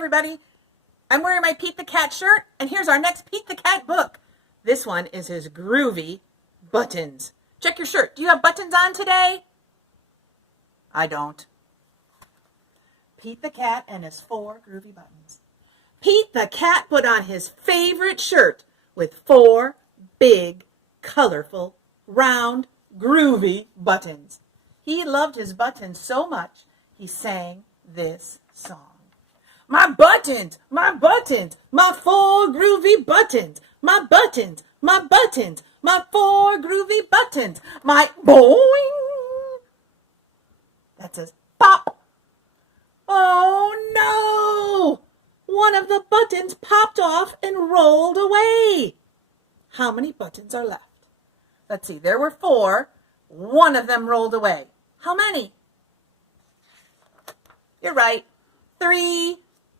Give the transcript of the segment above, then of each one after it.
everybody. I'm wearing my Pete the Cat shirt, and here's our next Pete the Cat book. This one is his Groovy Buttons. Check your shirt. Do you have buttons on today? I don't. Pete the Cat and his 4 groovy buttons. Pete the Cat put on his favorite shirt with 4 big, colorful, round, groovy buttons. He loved his buttons so much, he sang this song. My buttons, my 4 groovy buttons. My buttons, my 4 groovy buttons. My boing. That says pop. Oh no! One of the buttons popped off and rolled away. How many buttons are left? Let's see, there were 4. One of them rolled away. How many? You're right. 3.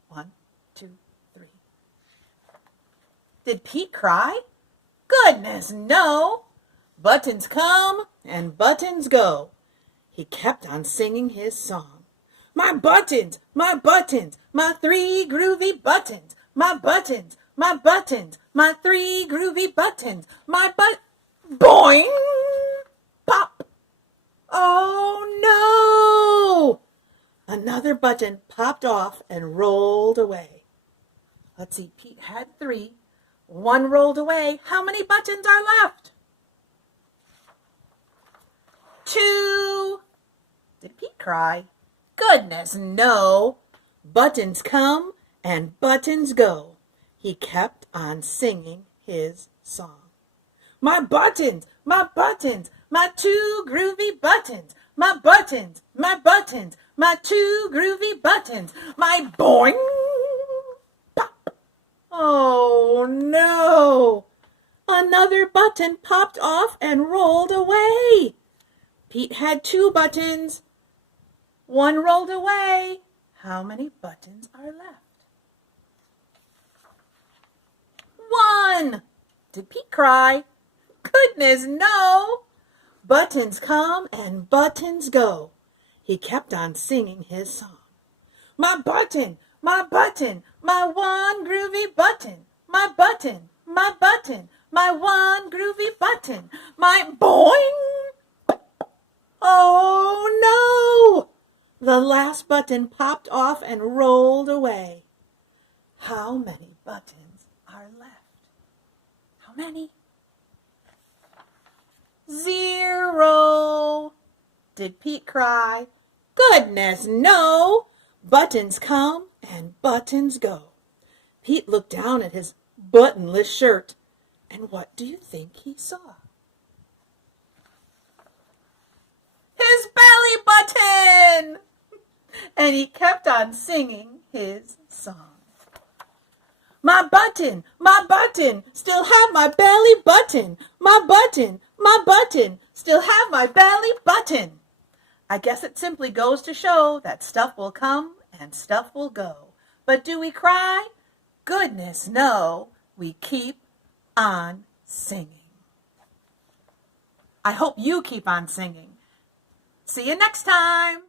1, 2, 3. Did Pete cry? Goodness, no. Buttons come and buttons go. He kept on singing his song. My buttons, my 3 groovy buttons. My buttons, my 3 groovy buttons. My boing, pop. Oh no! Another button popped off and rolled away. Let's see, Pete had 3. 1 rolled away. How many buttons are left? 2. Did Pete cry? Goodness, no. Buttons come and buttons go. He kept on singing his song. My buttons, my 2 groovy buttons. My buttons, my 2 groovy buttons. My boing, pop. Oh no! Another button popped off and rolled away. Pete had 2 buttons. 1 rolled away. How many buttons are left? 1. Did Pete cry? Goodness, no. Buttons come and buttons go. He kept on singing his song. My button, my 1 groovy button. My button, my 1 groovy button. My boing. Oh no! The last button popped off and rolled away. How many buttons are left? How many? 0. Did Pete cry? Goodness, no. Buttons come and buttons go. Pete looked down at his buttonless shirt, and what do you think he saw? His belly button! And he kept on singing his song. My button, still have my belly button. My button, still have my belly button. I guess it simply goes to show that stuff will come and stuff will go. But do we cry? Goodness, no. We keep on singing. I hope you keep on singing. See you next time.